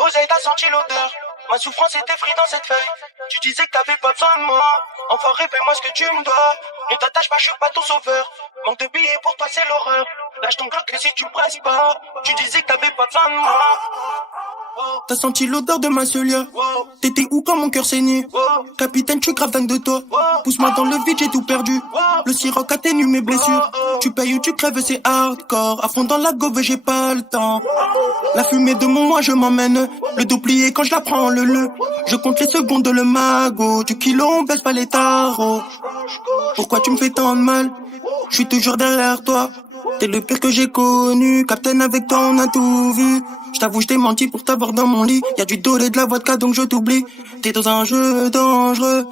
Osé, t'as senti l'odeur. Ma souffrance était frite dans cette feuille. Tu disais que t'avais pas besoin de moi. Enfoiré, paie-moi ce que tu me dois. Ne t'attache pas, je suis pas ton sauveur. Manque de billets pour toi, c'est l'horreur. Lâche ton Glock si tu presses pas. Tu disais que t'avais pas besoin de moi. T'as senti l'odeur de ma seule. T'étais où quand mon cœur saignait? Capitaine, tu es grave dingue de toi. Pousse-moi dans le vide, j'ai tout perdu. Le siroc atténue mes blessures. Tu payes ou tu crèves, c'est hardcore. À fond dans la gove, j'ai pas le temps. La fumée de mon moi, je m'emmène. Le dos plié quand je la prends, le. Je compte les secondes, le magot. Du kilo, on baisse pas les tarots. Pourquoi tu me fais tant de mal? Je suis toujours derrière toi. T'es le pire que j'ai connu. Captain, avec toi, on a tout vu. Je t'avoue, je t'ai menti pour t'avoir dans mon lit. Y'a du doré, de la vodka, donc je t'oublie. T'es dans un jeu dangereux.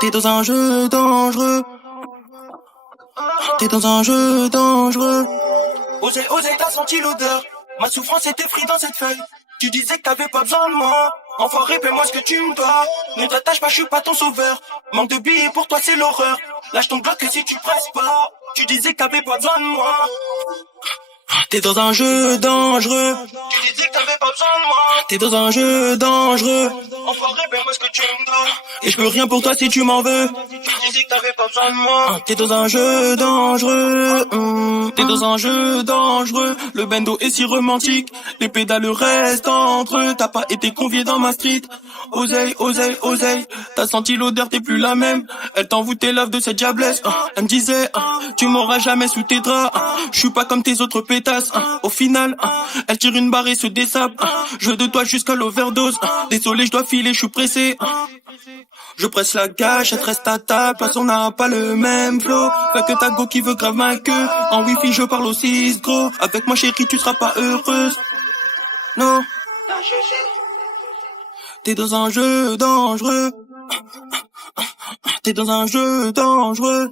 T'es dans un jeu dangereux. T'es dans un jeu dangereux. Osé, t'as senti l'odeur. Ma souffrance était frite dans cette feuille. Tu disais que t'avais pas besoin de moi. Enfoiré, paie-moi ce que tu me dois. Ne t'attache pas, je suis pas ton sauveur. Manque de billets pour toi, c'est l'horreur. Lâche ton Glock si tu presses pas. Tu disais que t'avais pas besoin de moi. T'es dans un jeu dangereux. Tu disais que t'avais pas besoin de moi. T'es dans un jeu dangereux. Enfoiré, paie-moi ce que tu me dois. Et je peux rien pour toi si tu m'en veux. Tu disais que t'avais pas besoin de moi. T'es dans un jeu dangereux. T'es dans un jeu dangereux. Le bendo est si romantique. Les pédales restent entre eux. T'as pas été convié dans ma street. Oseille. T'as senti l'odeur, t'es plus la même. Elle t'envoûtait l'œuf de cette diablesse. Elle me disait, tu m'auras jamais sous tes draps. Je suis pas comme tes autres pétasses. Au final, elle tire une barre et se dessape. Je veux de toi jusqu'à l'overdose. Désolé, je dois filer, je suis pressé. Je presse la gâche, elle reste à ta place, on n'a pas le même flow. Pas que ta go qui veut grave ma queue. En wifi, je parle aussi gros. Avec moi, chérie, tu seras pas heureuse. Non. T'es dans un jeu dangereux. T'es dans un jeu dangereux.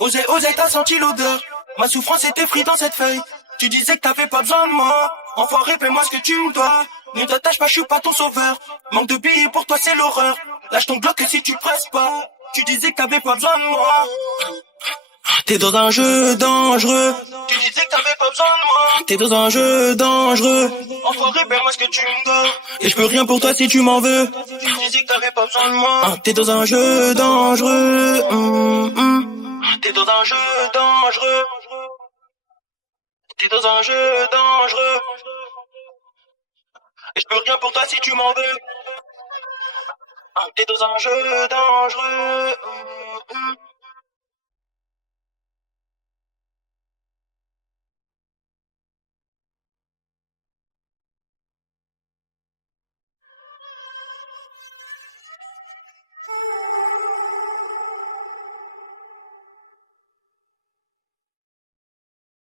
Osé, t'as senti l'odeur. Ma souffrance était frite dans cette feuille. Tu disais que t'avais pas besoin de moi. Enfoiré, paie-moi ce que tu me dois. Ne t'attache pas, je suis pas ton sauveur. Manque de billets pour toi, c'est l'horreur. Lâche ton Glock si tu presses pas. Tu disais que t'avais pas besoin de moi. T'es dans un jeu dangereux. Tu disais que t'avais pas besoin de moi. T'es dans un jeu dangereux. Enfoiré, paie-moi ce que tu me dois. Et je peux rien pour toi si tu m'en veux. Tu disais que t'avais pas besoin de moi. T'es dans un jeu dangereux. T'es dans un jeu dangereux. T'es dans un jeu dangereux. Et je peux rien pour toi si tu m'en veux. T'es dans un jeu dangereux.